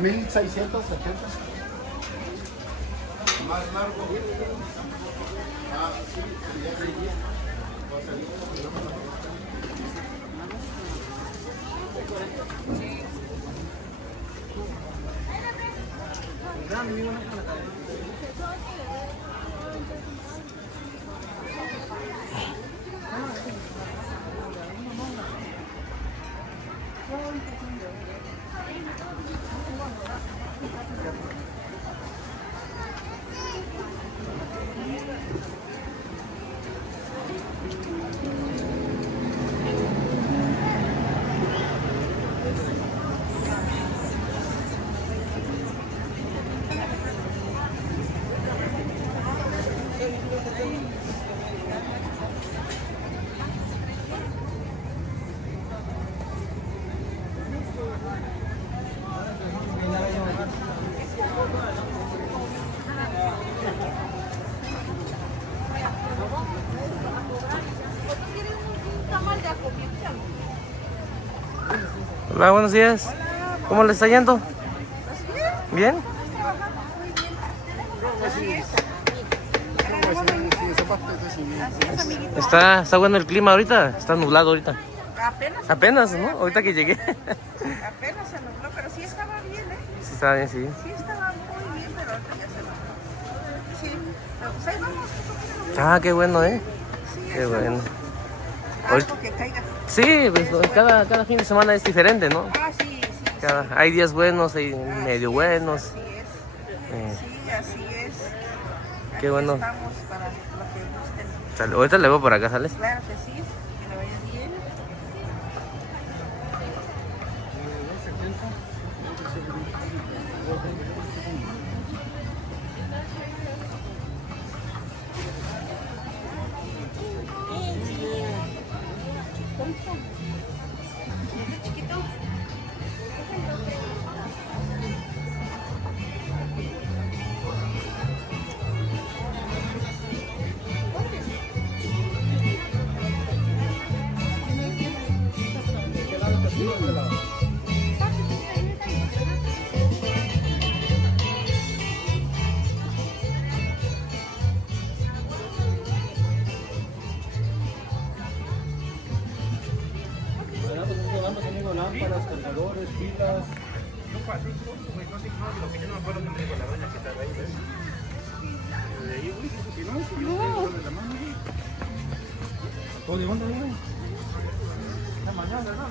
¿1670? Más largo. Ah, sí, ya seguía. Va a salir. Hola, buenos días. ¿Cómo le está yendo? ¿Bien? Está bueno el clima ahorita, está nublado ahorita. Apenas, ¿no? Ahorita que llegué. Apenas se nubló, pero sí estaba bien, ¿eh? Sí, está bien, sí. Sí estaba muy bien, pero ahorita ya se nubló. Sí, pero pues ahí vamos. Ah, qué bueno, ¿eh? Sí, Qué bueno. algo que caiga. Sí, pues cada fin de semana es diferente, ¿no? Ah, sí, sí. Hay días buenos, hay medio buenos. Así es. Sí, así es. Qué Aquí bueno. estamos para lo que gusten. Sale, ahorita le voy por acá, ¿sales? Claro que sí, que le vaya bien. Lámparas, cargadores, pilas. ¿O de dónde viene? La mañana, ¿no?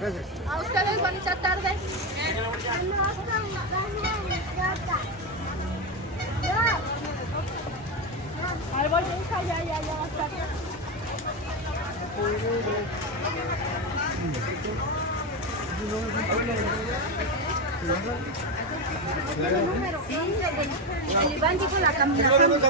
A ustedes, bonita tarde. Ahí voy, hija, ya va a estar. Sí, el Iván dijo la caminación.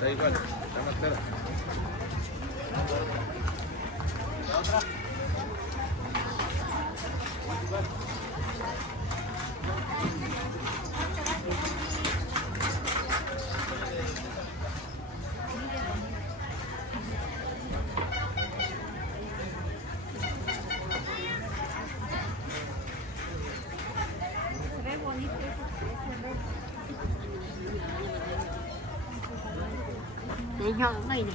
Da igual, está más clara. Niño, mày này.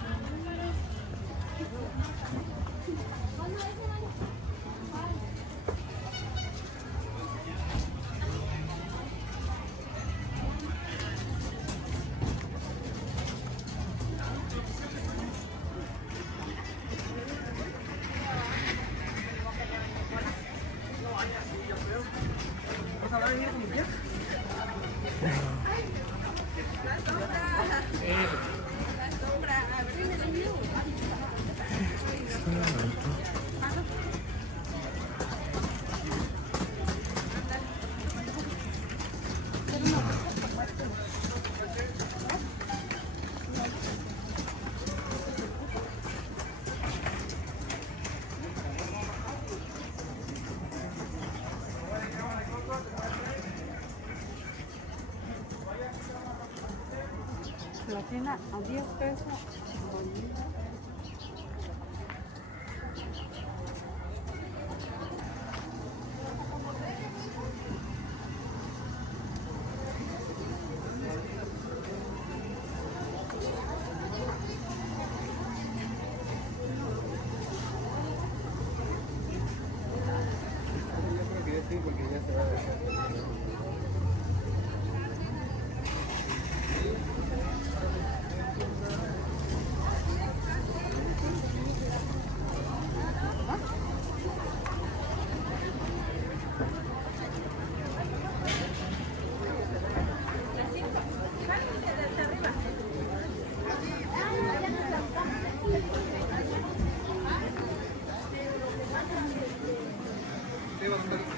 La cena a 10 pesos.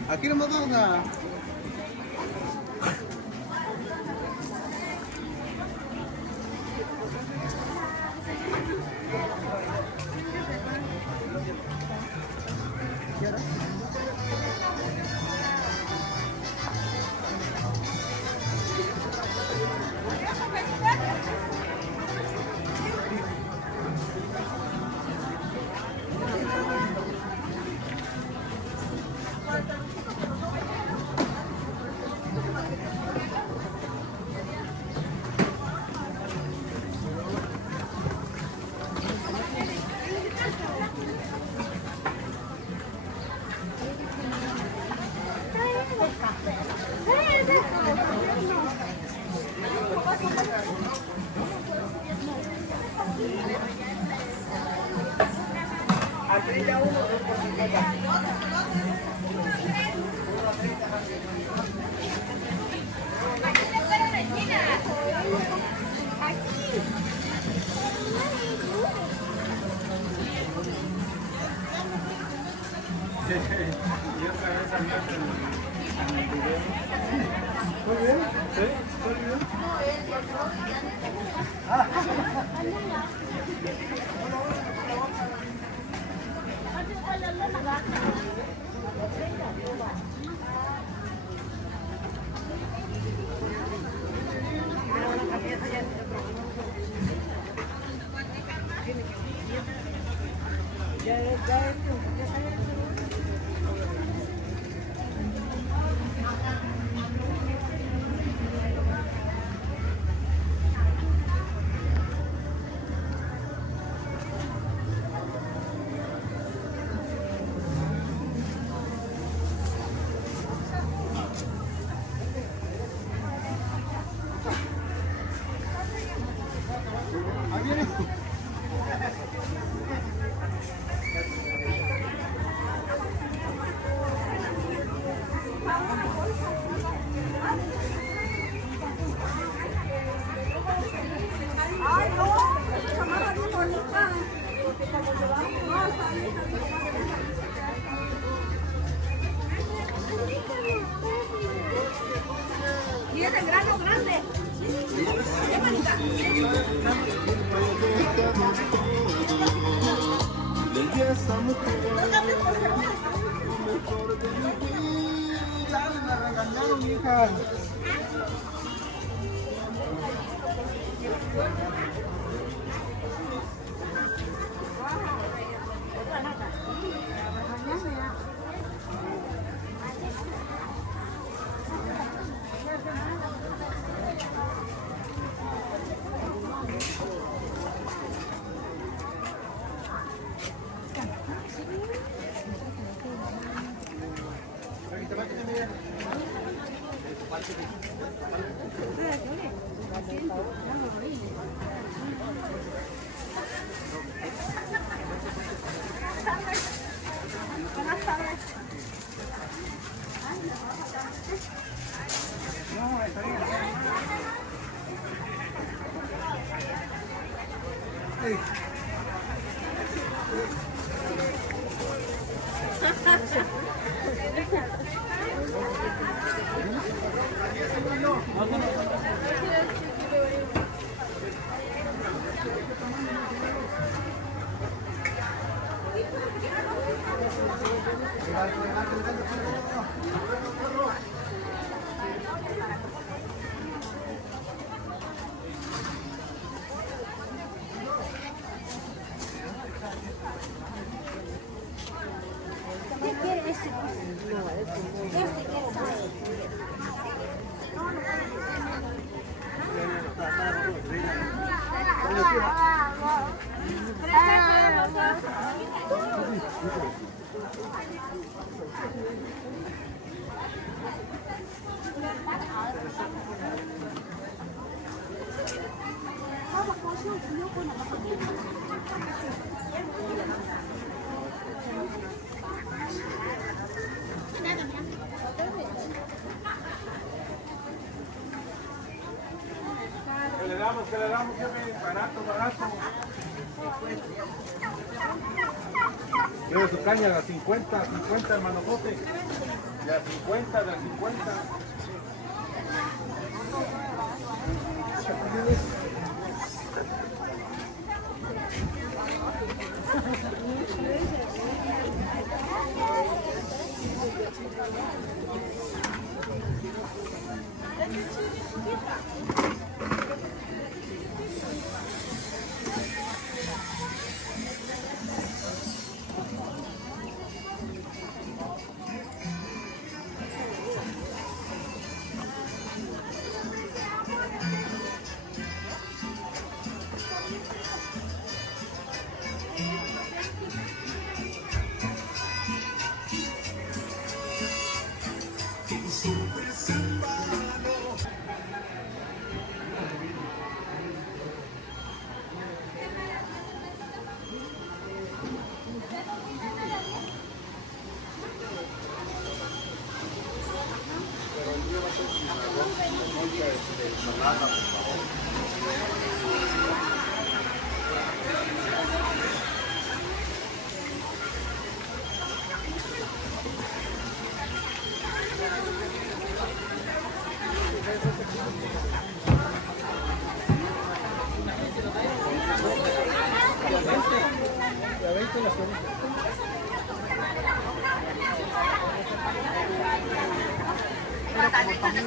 Aquí nomás vamos a... Me regañaron, hija. Que le damos, jefe, barato, barato. Mira su caña, la 50, 50 hermano Jote. La 50, la 50.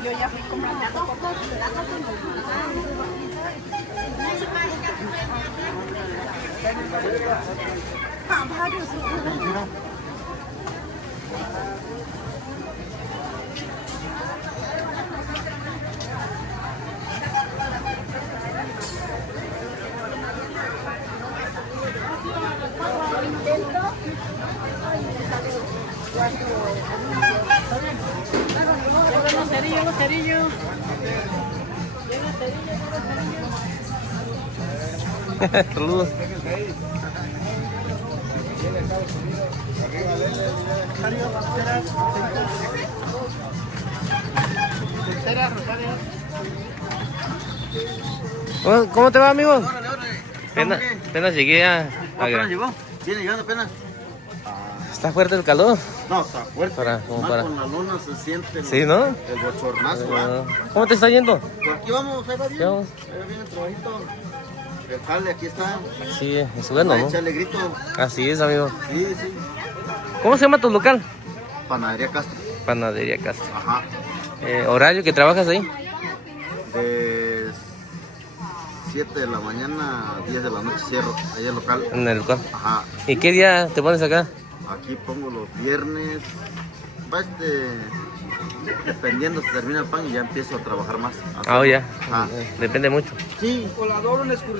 Yo ya fui comprando los cerillos. Saludos. ¿Cómo te va, amigo? Apenas llegué a... ¿Apenas llegó? ¿Viene llegando apenas? ¿Está fuerte el calor? No, está fuerte. Como Más para... con la luna se siente Sí, ¿no? el bochornazo. ¿verdad? ¿Cómo te está yendo? Por aquí vamos, ahí va bien. Vamos. Ahí va bien el trabajito. El jale aquí está. Sí, es bueno, ¿no? Echarle grito. Así es, amigo. Sí, sí. ¿Cómo se llama tu local? Panadería Castro. Panadería Castro. Ajá. ¿Horario que trabajas ahí? De 7 de la mañana a 10 de la noche cierro. Ahí el local. En el local. Ajá. ¿Y qué día te pones acá? Aquí pongo los viernes. Va dependiendo, se termina el pan y ya empiezo a trabajar más. Ah, ya. Ajá. Depende mucho. Sí.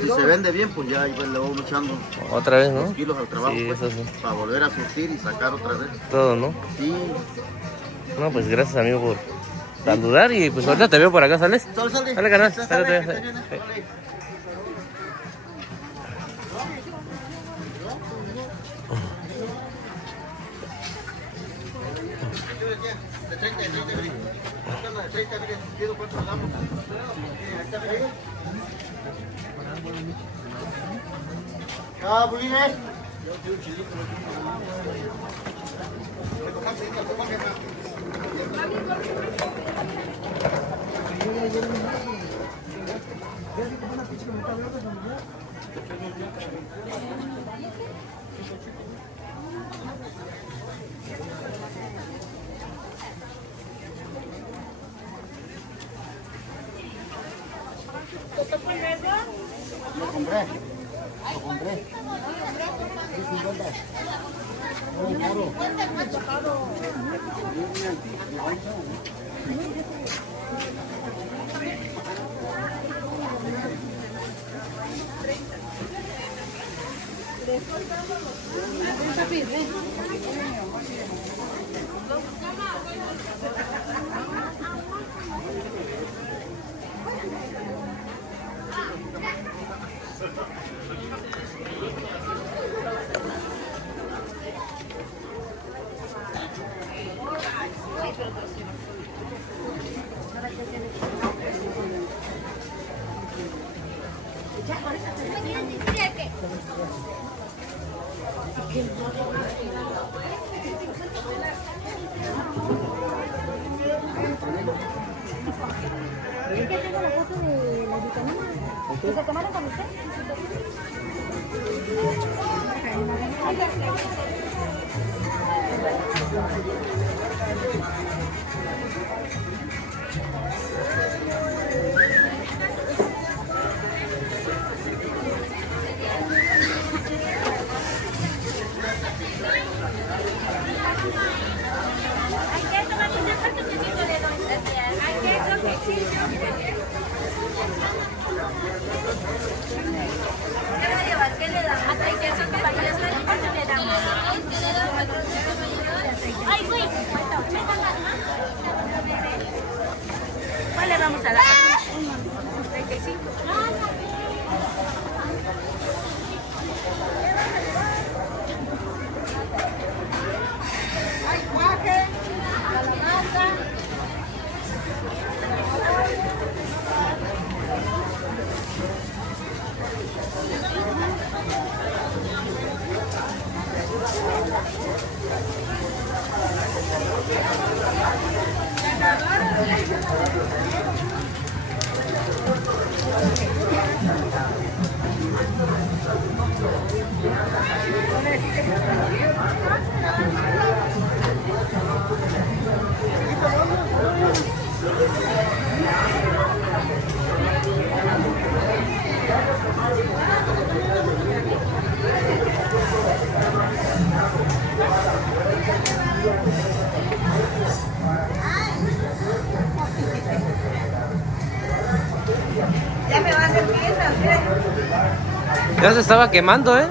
Si se vende bien, pues ya le vamos echando Otra vez, ¿no? 2 kilos al trabajo. Sí, pues, eso sí. para volver a surtir y sacar otra vez. Todo, ¿no? Sí. No, pues gracias, amigo, por saludar y pues ahorita te veo por acá, ¿sales? Sale. Dale, canal. Sale, Dale, que dale. te viene. Sí. Sale. De 30, mire. De 30, mire. Quiero cuánto le damos. Ahí está, mire. Ah, bulines. Lo compré. Lo compré. Es que tengo la foto de la vitamina. ¿Y se tomaron con usted? ¿Cuál le vamos a dar? 35. Ay, guaje, calabaza. Ya me va a hacer fiesta, ¿sí? Ya se estaba quemando, ¿eh?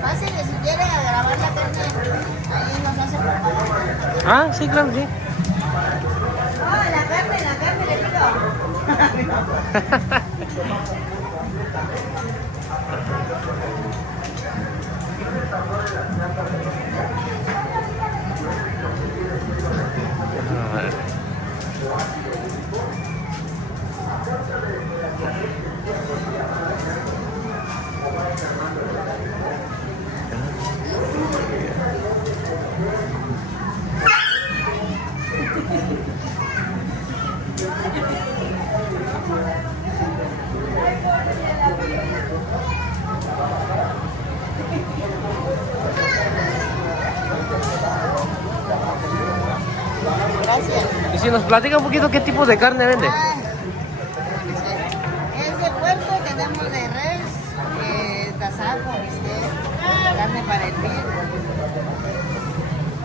Pásale si quiere a grabar la carne. Ahí nos hace propaganda. Ah, sí, claro, sí. No, la carne le pido. A ver. Gracias. Y si nos platica un poquito qué tipo de carne vende. Es de puerco, tenemos de res, tasajo, carne para hervir.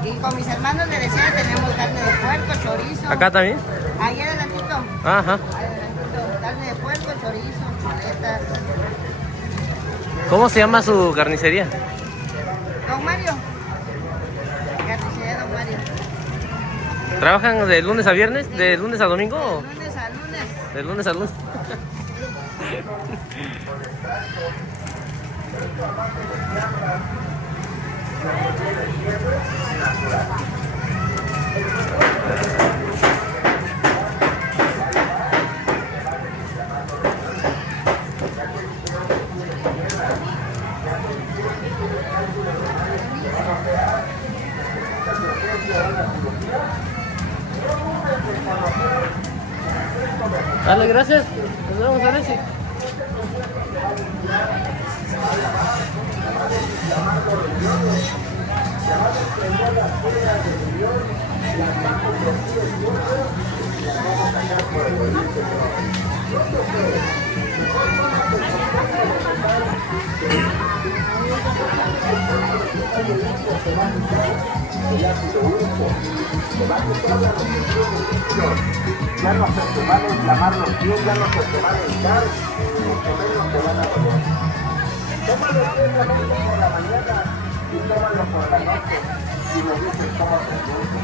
Y con mis hermanos de decía tenemos carne de puerco, chorizo. ¿Acá también? Ahí adelantito. Ajá. Adelantito. Carne de puerco, chorizo, chuletas. ¿Cómo se llama su carnicería? Don Mario. Carnicería Don Mario. ¿Trabajan de lunes a viernes? ¿De lunes a domingo? o De lunes a lunes. ¿De lunes a lunes? Dale, gracias. Nos vemos a ver si. Ya no se te van a inflamar los pies, ya no se te van a hinchar, mucho menos te van a doler. Tómalo directamente por la mañana y tómalo por la noche y lo dices como te gusta.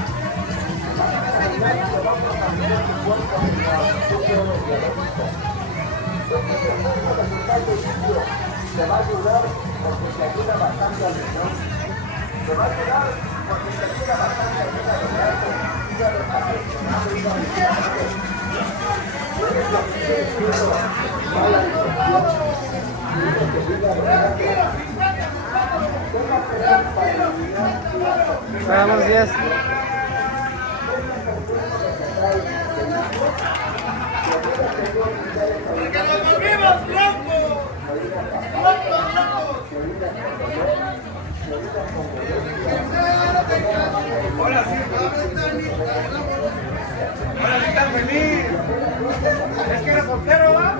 Te va a ayudar porque te ayuda bastante al riñón. Te va a ayudar porque te ayuda bastante al Buenos días. Hola, sí, hola, sí, estás feliz. Es que eres soltero, ¿va?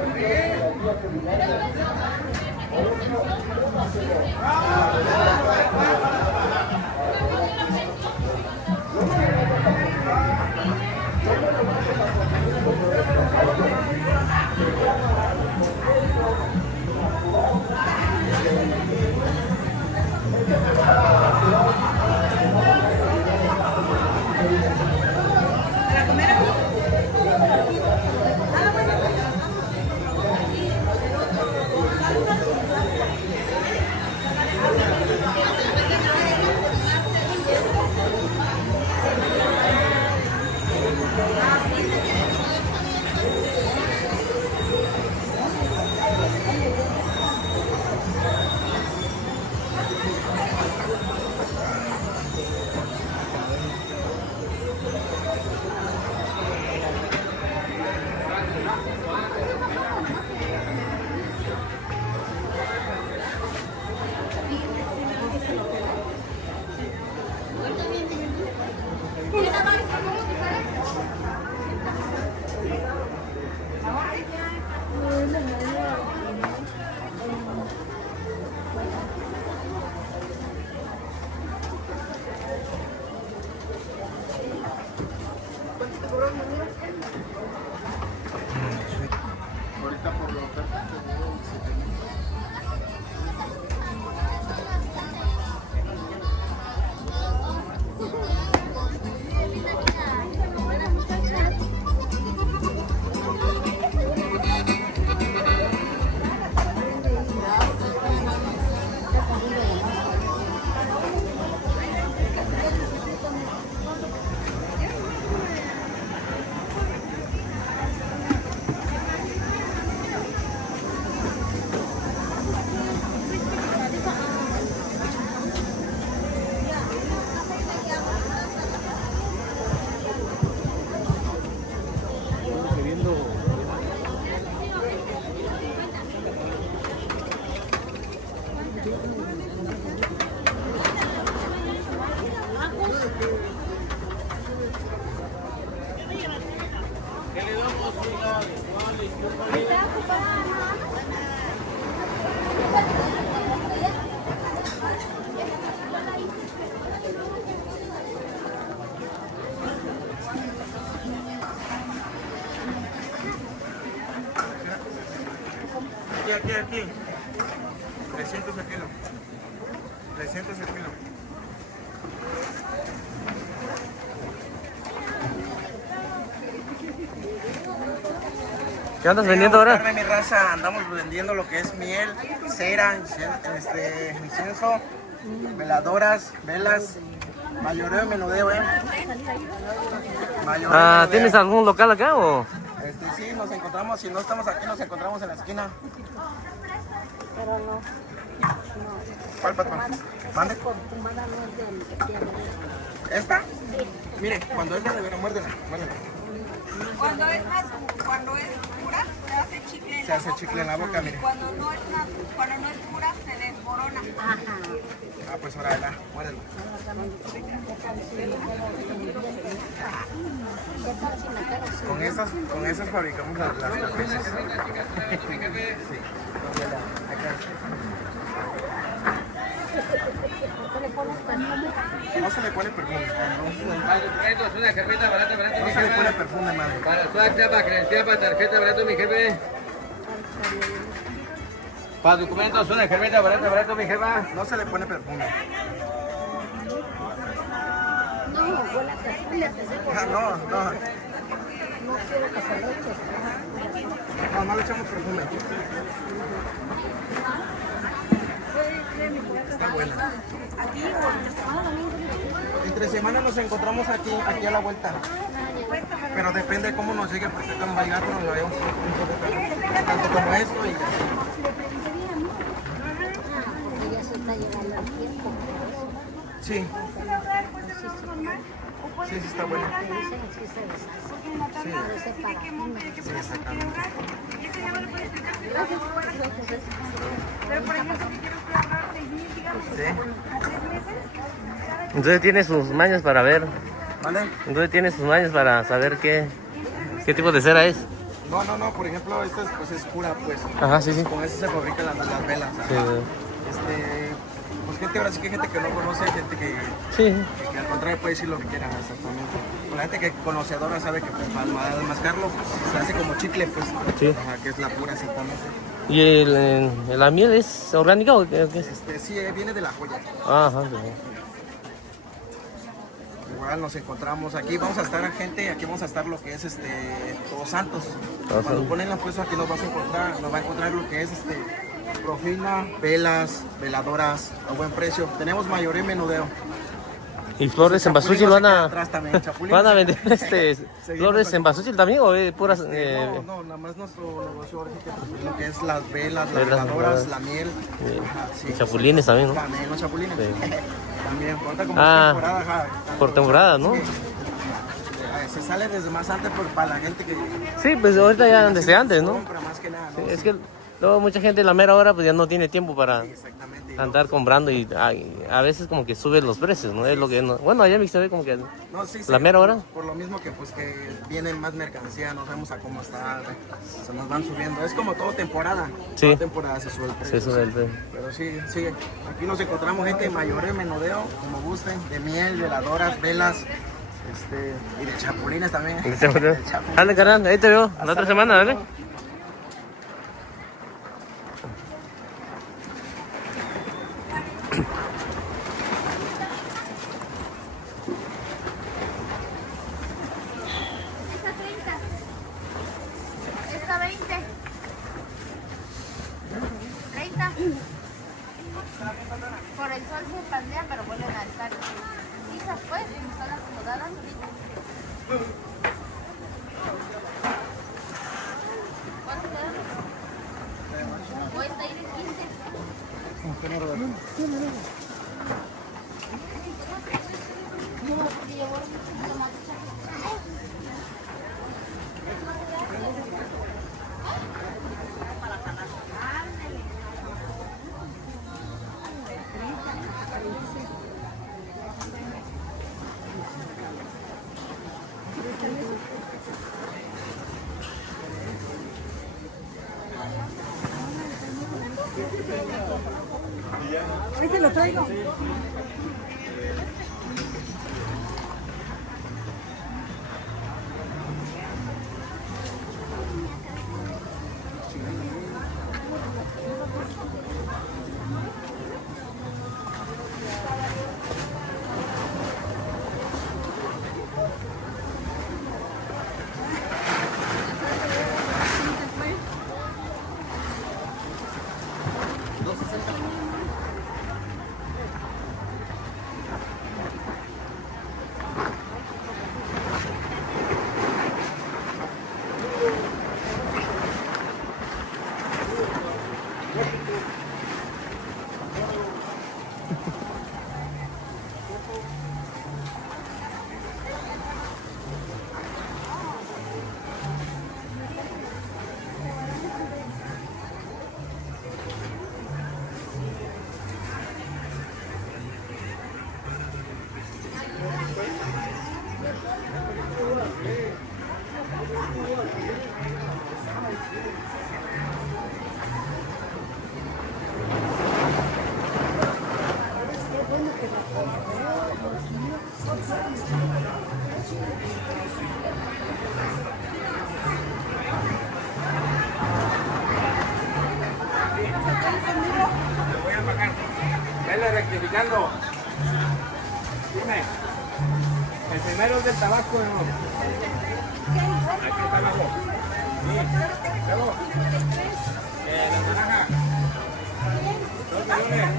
Aquí. 300 el kilo. 300 el kilo. ¿Qué andas vendiendo ahora? Carne, mi raza, andamos vendiendo lo que es miel, cera, incienso, veladoras, velas, mayoreo y menudeo, Mayoreo, ¿tienes algún local acá o...? Sí, nos encontramos, si no estamos aquí, nos encontramos en la esquina. Pero no. ¿Cuál, patrón? ¿Mande? ¿Esta? Mire, cuando es de veras, muérdela. Cuando es pura, se hace chicle. Se hace chicle en la boca, mire. Cuando no es pura, se desmorona. Ah, pues ahora muérdela. Con esas fabricamos las carpetas. Sí. No se le pone perfume. Esto es una carpeta barata, No se le pone perfume, madre. Para su acta, para credencial, para tarjeta, barato, mi jefe. Para documentos, una carpeta barata, barato, mi jefa. No se le pone perfume. No. No le echamos perfume. Está buena. Entre semana nos encontramos aquí a la vuelta. Pero depende de cómo nos llegue, porque acá nos va a llegar, pero nos va a llegar un poco caro. Tanto como esto y... Sí. Sí, está bueno. Sí, exactamente. Pero por ejemplo, si quiero ahorrar 6,000, digamos, Sí. a 3 meses, Entonces tiene sus mañas para ver. ¿Vale? Entonces tiene sus mañas para saber qué tipo de cera es. No, por ejemplo, esta pues es pura, pues. Ajá, sí. Con eso se fabrican las velas. Sí. Pues gente, ahora sí que hay gente que no conoce, gente Sí. que al contrario puede decir lo que quiera, exactamente. La gente que conocedora sabe que pues al mascarlo pues, se hace como chicle, pues. Sí. Ajá, que es la pura, exactamente. ¿Y la miel es orgánica o qué es? Sí, viene de la joya. Ajá. Igual nos encontramos aquí, vamos a estar aquí vamos a estar lo que es Todos Santos. Todos Cuando Santos. ponen la puesto aquí nos va a encontrar lo que es profina, velas, veladoras a buen precio. Tenemos mayoreo y menudeo. ¿Y flores en Basúchil van a vender Seguimos flores con- en Basúchil también o puras? No, nada más nuestro negocio ahora sí que, pues, lo que es las velas, las Velas, veladoras, veladoras. la miel. Ajá, sí. Y chapulines también, ¿no? También los chapulines. Sí. También, ahorita como Ah, es temporada, ajá, por temporada, ¿no? sí. Se sale desde más antes para la gente que Sí, pues ahorita ya desde antes, ¿no? compra más que nada, ¿no? Es que luego mucha gente en la mera hora pues ya no tiene tiempo para Exactamente. andar comprando y a veces como que suben los precios, ¿no? Es lo que bueno, allá me se ve como que No, sí, la mera hora. Por lo mismo que pues que vienen más mercancía, no sabemos a cómo está, se nos van subiendo. Es como todo temporada. Sí. Toda temporada se sube el precio. se sube el precio. Pero sí, aquí nos encontramos gente de mayoreo, menudeo, como gusten, de miel, veladoras, velas, y de chapulines también. Dale, carnal, ahí te veo la otra semana, dale. esta 20. 30. Por el sol se pandean, pero vuelven a estar lisas, pues, están acomodadas. ¿Cuánto te dan? Voy a estar en 15. No, porque llevo se lo traigo. Vele rectificando. Dime. El primero es del Tabasco, ¿no? Aquí está abajo. Sí. Luego. La naranja. 2 melones.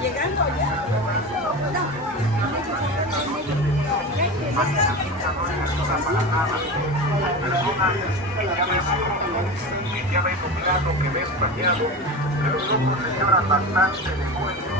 Llegando allá. Ya ves un plato que ves pateado, los ojos se lloran bastante de fuego.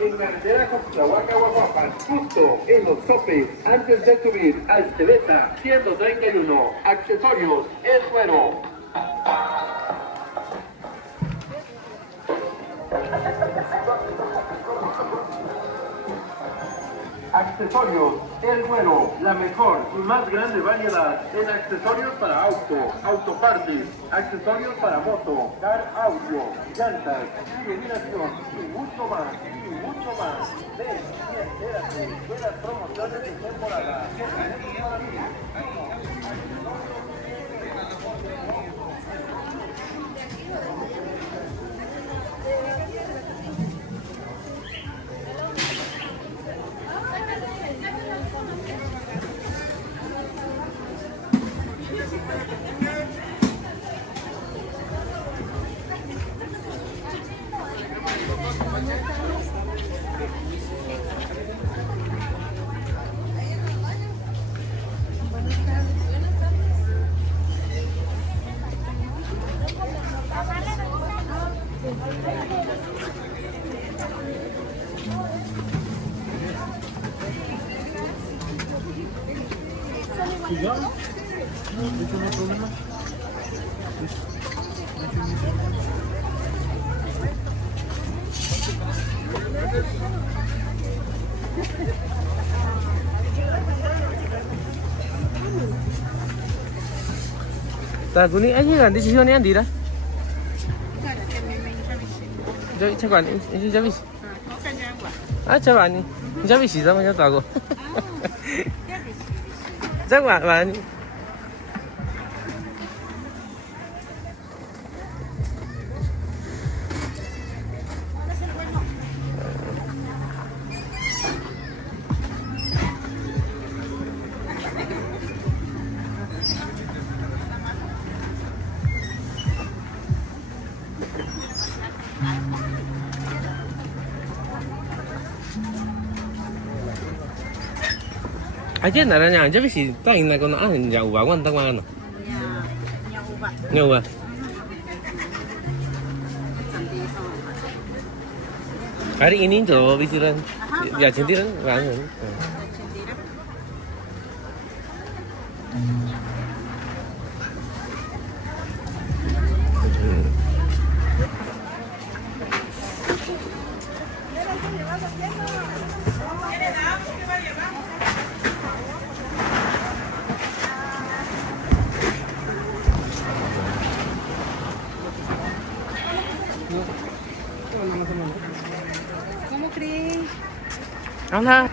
En carretera Coxtlahuaca, Guajuapan, justo en los topes, antes de subir al Cebeta 131, accesorios, el cuero. Accesorios El Güero, la mejor y más grande variedad en accesorios para auto, autopartes, accesorios para moto, car audio, llantas, iluminación y mucho más, y mucho más. Ven y entérate de las promociones de temporada. 자, 눈이 애기가 안 되지, 시원해, 안 되라? 저기, 잠깐, 이 잡이. 아, 잡아, 아니. 잡이 시작만 했다고. 잠깐, 아니. Aja naranya aja sih, tak ini kono jauh bangun tak mana? Nyawa. Hari ini coba bisiran, ya sendirian bangun. ¿Cómo crees? Hola.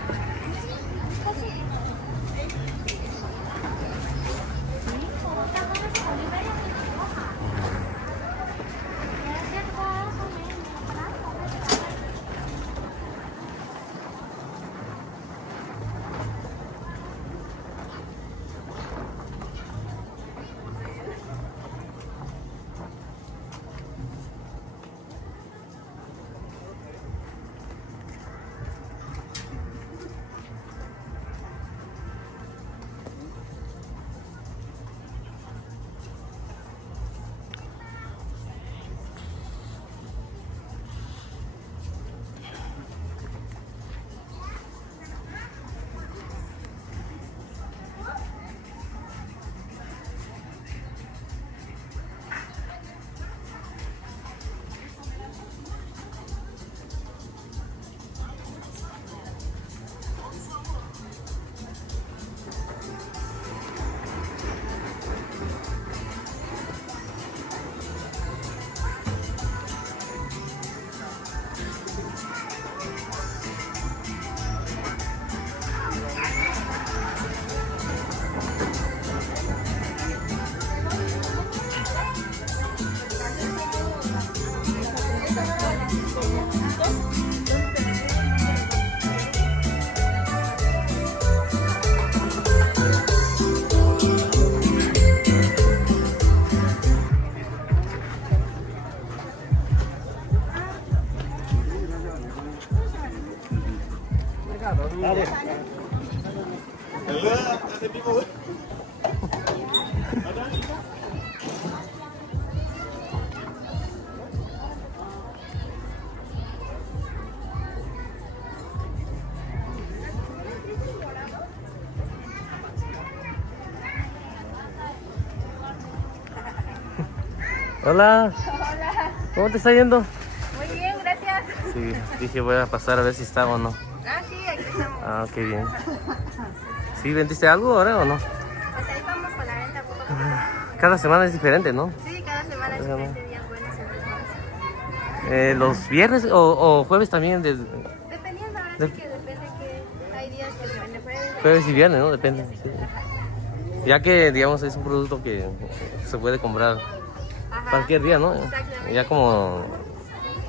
Hola. Hola. ¿Cómo te está yendo? Muy bien, gracias. Sí, dije voy a pasar a ver si está o no. Ah, sí, aquí estamos. Ah, qué bien. ¿Sí vendiste algo ahora o no? Pues ahí vamos con la venta poco a poco. Cada semana es diferente, ¿no? Sí, cada semana es diferente, días buenos y días malos. ¿Los viernes o jueves también? Dependiendo, ahora sí que depende que hay días que se vende jueves. Jueves y viernes, ¿no? Depende. Sí. Ya que, digamos, es un producto que se puede comprar Ajá. cualquier día, ¿no? Exactamente. Ya como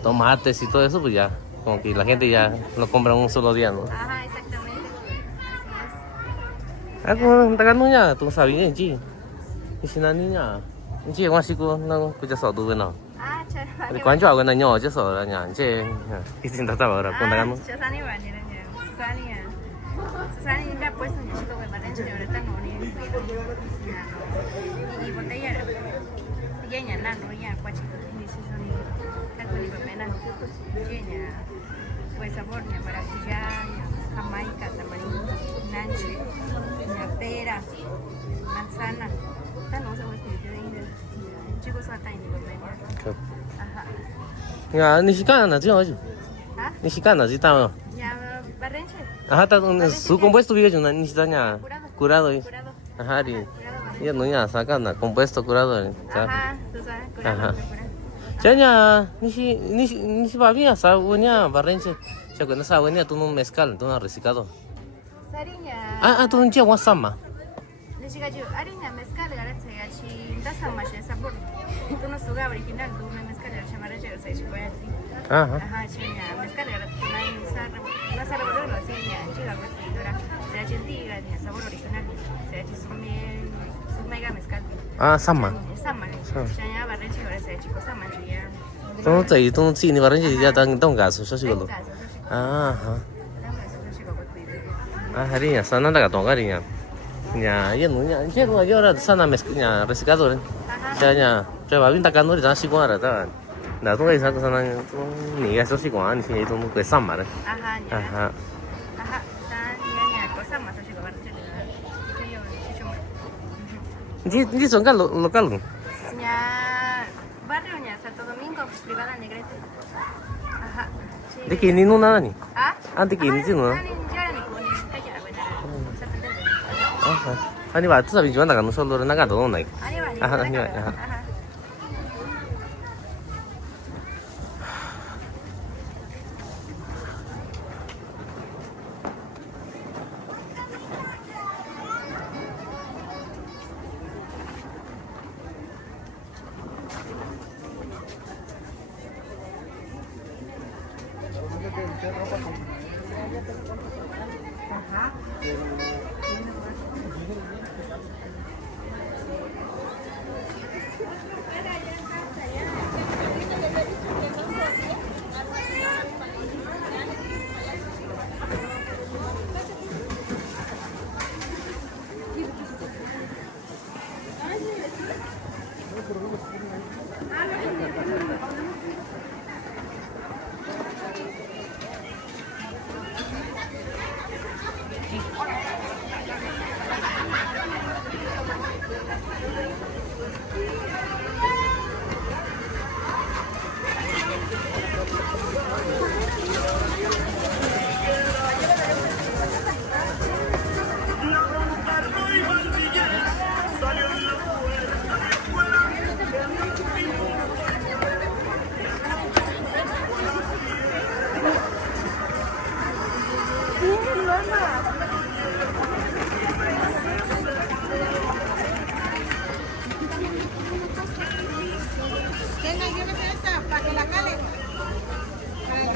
tomates y todo eso, pues ya, como que la gente ya lo compra un solo día, ¿no? Ajá, exactamente. Así Ah, como taganunya, tú sabías, Chi. Y si no, niña, Chi, igual sí, no, pues ya solo tuve, ¿no? es. Ah, chévere. Cuando yo hago una ño, yo solo, ya, Chi, y sin tratar ahora, con taganu. Susani va a ir allá. Susani ya ha puesto un chico de Valencia y ahorita no ni y botella. Y ella no, ya cuachito, ni si son ni calculi pena. Ella pues sabor ni maracuyá, jamaica, tamarindo, nanche, pera, manzana. No se puede pedir de chicos sueltan y ni pena. Ajá. Ya, ni siquiera nació, oye. ¿Ah? Ni siquiera nació, está. Ya Barrenche. Ajá, su compuesto vive yo, ni siquiera curado. Curado. Ajá, y Curado. ya no ya sacan compuesto curado. Ajá, tú sabes, curado. Ajá. Curado. Ya, ni si va bien, sabe, buena, barrenche. Ya cuando sabe, buena, tú no mezcal, tú no reciclado. Sariña. Tú no llevas sama. Nishigaju, ariña mezcal, garatse, achi, dasa mache sabor. Tú no suga original, tú me mezcal, chamara, ya se chicoya. Ajá. Ajá, chiña, mezcal, garatse, no sabe lo que hacía, chiga, güey, se ha chentiga, ni sabor original, se ha hecho su mega mezcal. Ah, sama. Sama, chiña, barrenche, ahora se ha chico sama, chiña. Tú no te, tú no, sí, ni barrenche, ya están gaso, eso sí lo. Ajá. Ah, hariña, sana la gatón, hariña. Ya, ya no, ya no, ya ahora sana mezcal, reciclador. Ya, ya va bien tacando, ya sí con ahora, está. La tú esa cosa no, ni eso sí con, ni si tú no puedes sama, Ajá, ya. Ajá. Ajá, ya, cosa más, chico, barrenche, ¿Y son local? Ya, barrio, ya, Santo Domingo, privada Negrete. Ajá. ¿De qué ni no nada ni? ¿Ah? Antes que ni no. Ajá. 아니 맞다 사비 좋아 나가는 솔로를 나가도 나. 아하 아니 아하.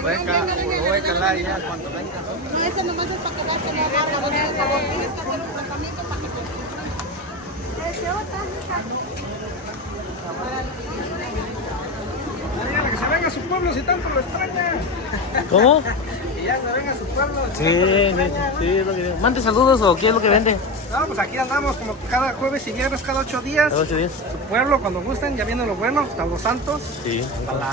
Voy a calar ya cuando venga. No, ese nomás es para calar, que no agarra, voy a hacer un tratamiento para que Que se venga a su pueblo si tanto lo extraña. ¿Cómo? Que ya se venga a su pueblo. Sí, lo que mande saludos o qué es lo que vende. No, pues aquí andamos como cada jueves y viernes, cada 8 días. Cada 8 días. Su pueblo, cuando gusten, ya viene lo bueno, hasta Los Santos. Sí. Para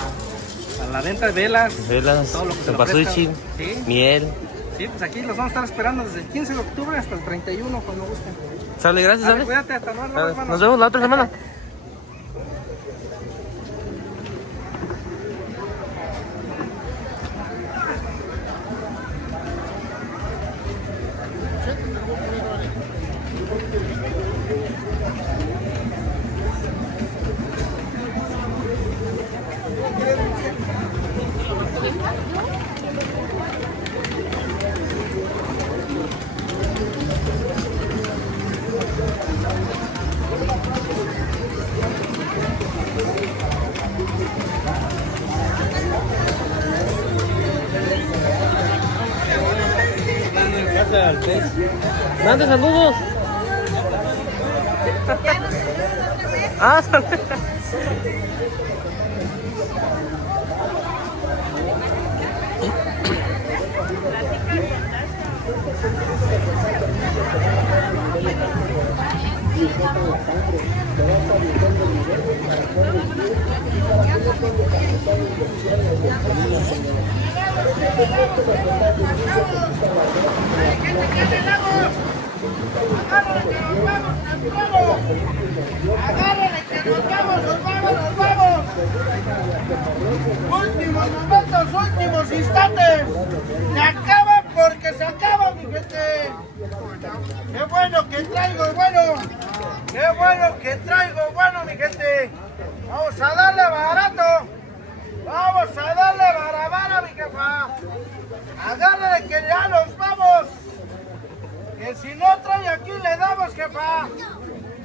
la venta de velas. Velas, todo lo que se le cempasúchil, ofrezca. Sí. miel. Sí, pues aquí los vamos a estar esperando desde el 15 de octubre hasta el 31, cuando gusten. Sale, gracias, Dale, ¿sale? cuídate, hasta luego, hermano. Nos vemos la otra semana. Mande saludos. Ah, ¡Agárrenle que nos vamos, nos vamos, nos vamos! Últimos momentos, últimos instantes. Se acaba porque se acaba, mi gente. Qué bueno que traigo, bueno. Qué bueno que traigo, bueno, mi gente. Vamos a darle barato. Vamos a darle barabara, mi jefa. Agárrenle que ya nos vamos. Que si no trae aquí le damos, jefa.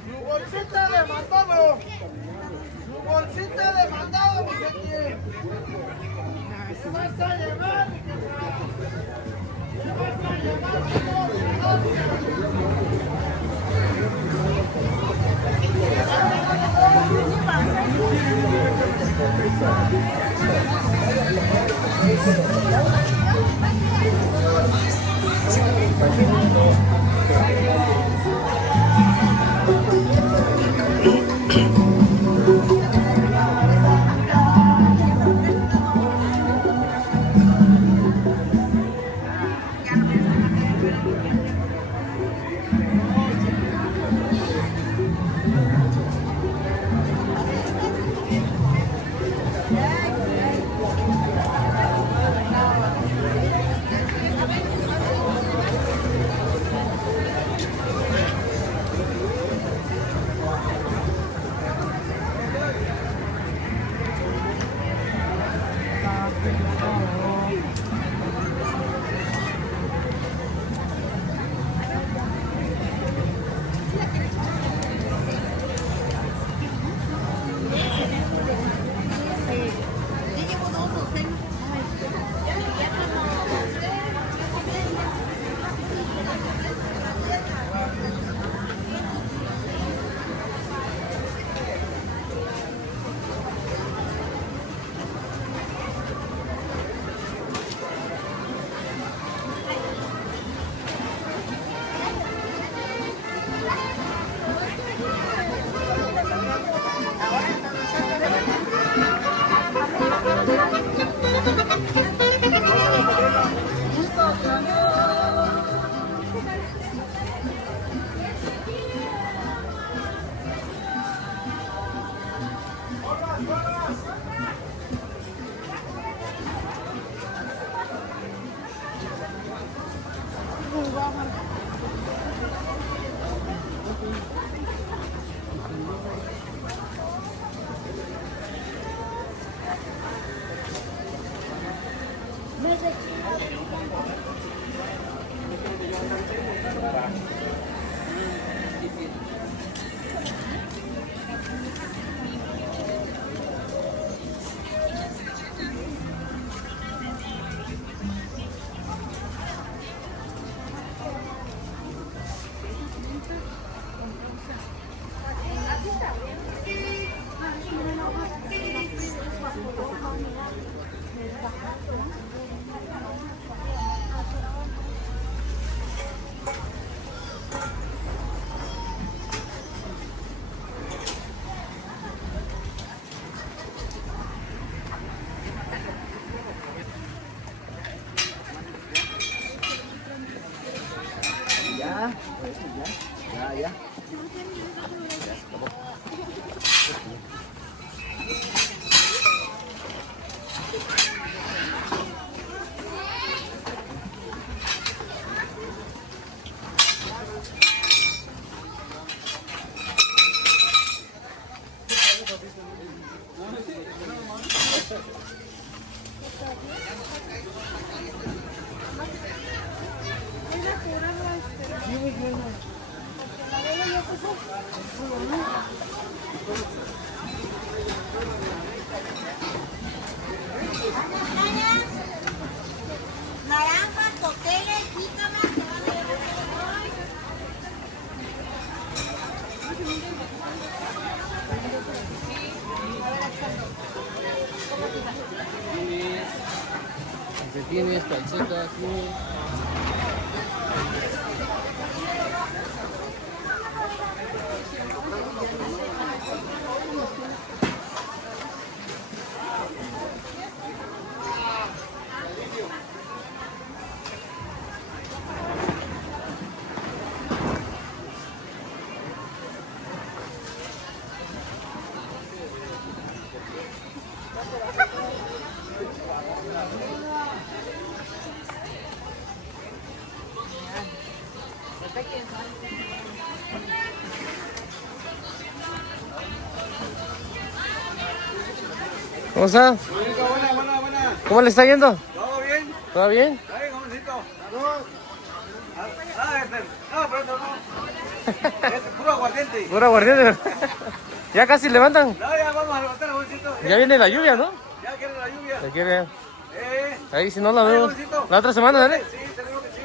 Su bolsita de mandado. Su bolsita de mandado, mi gente. ¿Qué vas a llevar, mi jefa? ¿Qué vas a llevar, Naranjas, coqueles, jícamas, que van a llevar. bikinis, calcetas, jeans. ¿Cómo está? Buena. ¿Cómo le está yendo? ¿Todo bien? ¿Todo bien? Ahí, jovencito. Salud. No, pero no. Puro aguardiente. Pura aguardiente. ¿Ya casi levantan? No, ya vamos a levantar, jovencito. Ya viene la lluvia, ¿no? Ya quiere la lluvia. ¿Se quiere? Eh. Ahí si no la vemos. La otra semana, ¿vale? Sí, seguro que sí.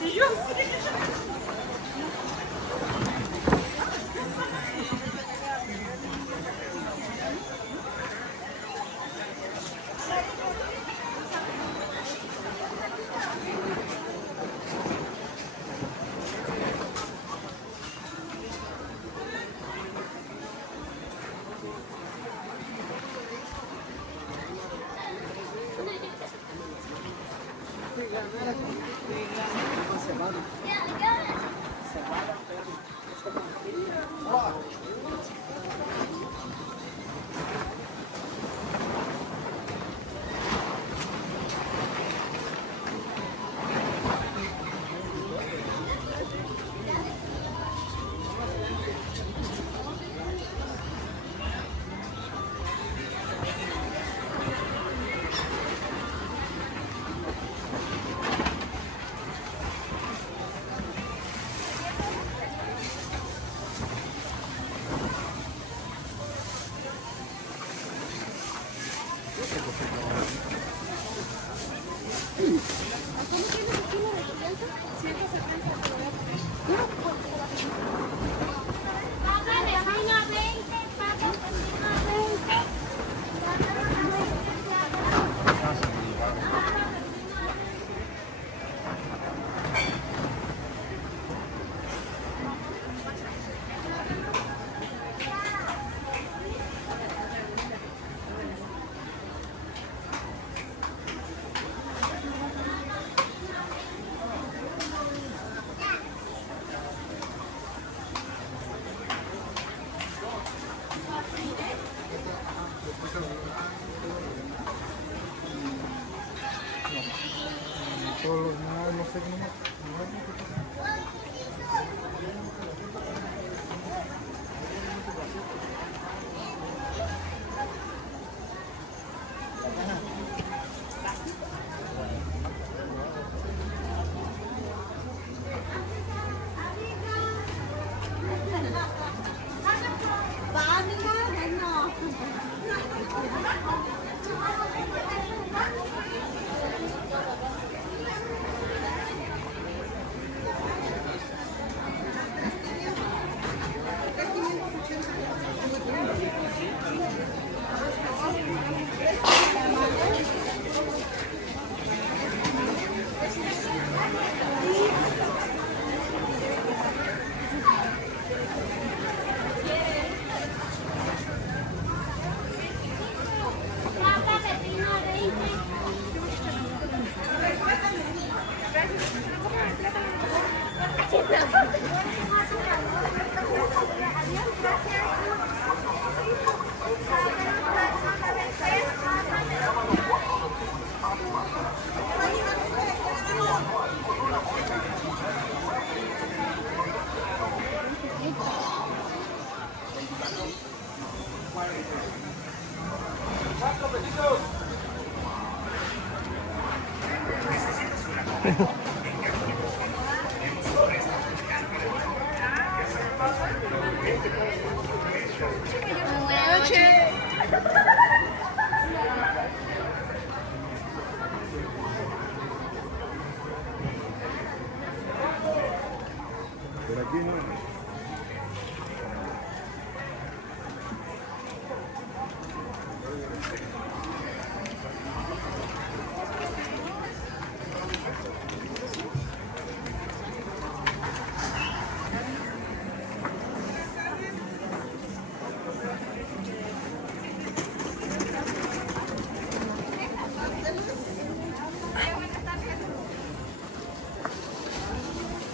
Adiós.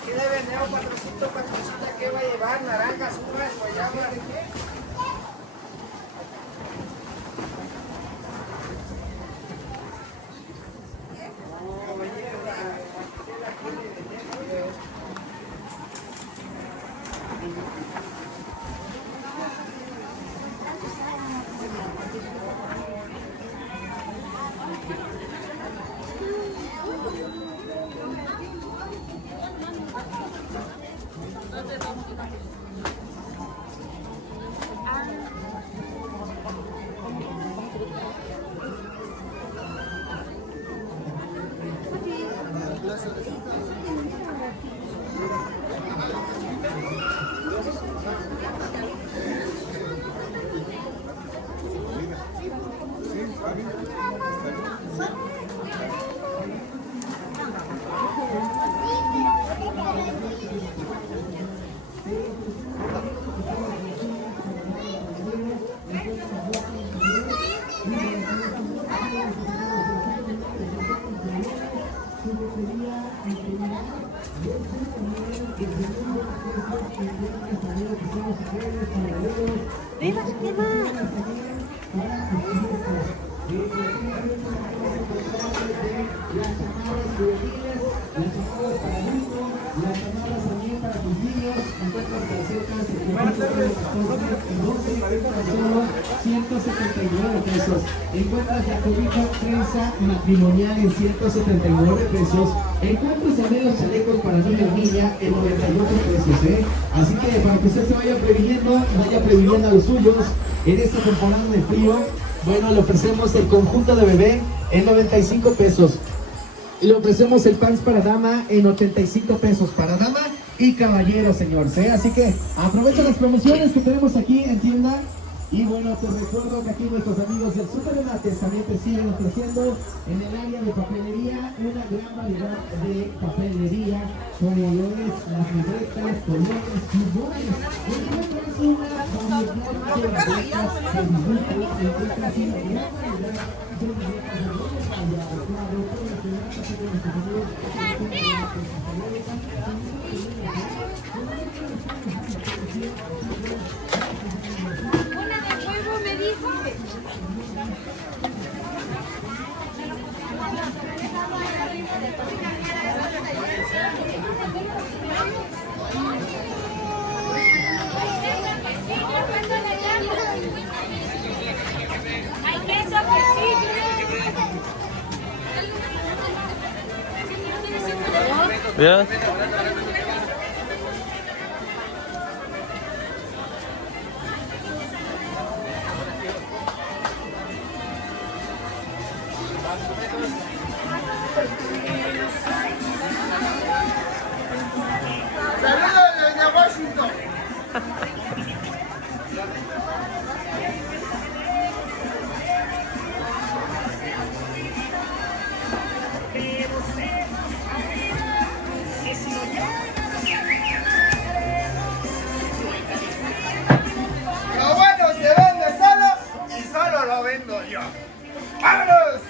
¿Qué le vendemos, patroncito, patroncita? ¿Qué va a llevar? Naranjas, uvas, guayabas. Pesos. Encuentras la cobija trenza matrimonial en 179 pesos. Encuentras también los chalecos para niño y niña en 98 pesos, Así que para que usted se vaya previniendo a los suyos en esta temporada de frío, bueno, le ofrecemos el conjunto de bebé en 95 pesos. Y le ofrecemos el pants para dama en 85 pesos para dama y caballero, señor. Así que aprovecha las promociones que tenemos aquí en tienda. Y bueno, te recuerdo que aquí nuestros amigos del Super Enates también te siguen ofreciendo en el área de papelería una gran variedad de papelería, como lo es las libretas, colores, plumones. Encuentras una variedad de libretas, de dibujos, encuentras una gran variedad de libretas de colores para claro, todo lo que va a hacer con nuestros amigos. Bien. ¡Saludos desde Washington! Lo bueno se vende solo y solo lo vendo yo. ¡Vámonos!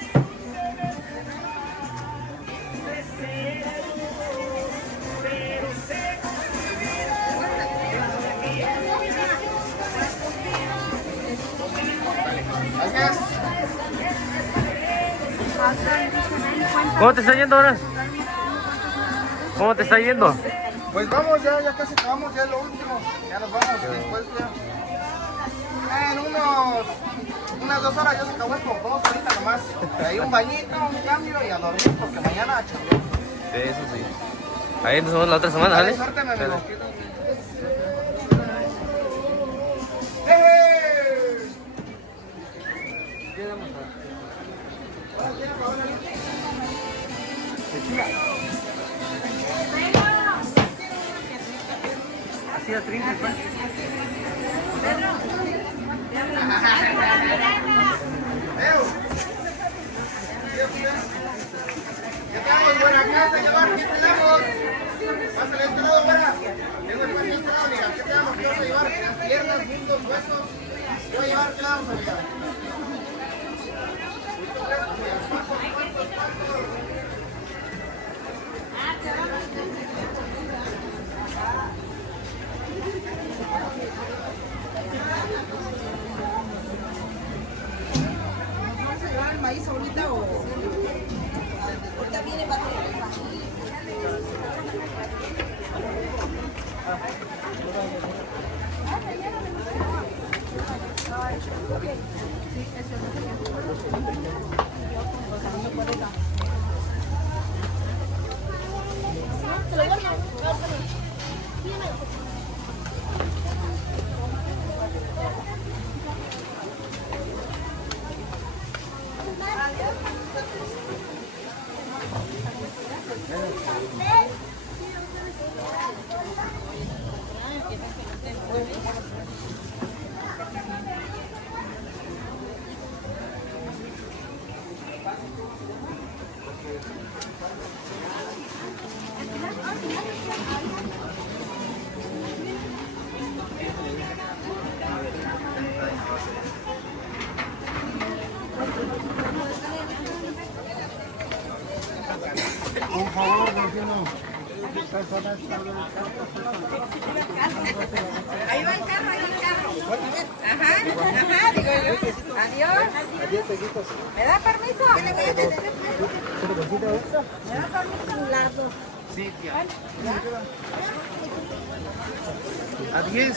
Gracias. ¿Cómo te está yendo ahora? ¿Cómo te está yendo? Pues vamos, ya casi acabamos, ya es lo último. Ya nos vamos después ya. En unas 2 horas ya se acabó esto, 2 ahorita nomás. Ahí un bañito, un cambio y a dormir porque mañana chambear. Sí, eso sí. Ahí nos vemos la otra semana, ¿vale? Suerte, mi amigo. Así a 30, pues. ¿Qué tenemos buena casa, llevar? ¿Qué tenemos? Pásale este lado, buena. Tengo el pan este lado, mira. ¿Qué tenemos? ¿Qué vas a llevar? Piernas, muslos, huesos. ¿Qué voy a llevar? ¿Qué vamos a llevar? ¿Vamos a llevar el maíz ahorita o...? Ahorita viene para... Por favor, vecino. Ahí va el carro, Ajá, digo yo. Adiós. ¿Me da permiso? ¿Me da permiso? Las dos. Sí, tía. A 10.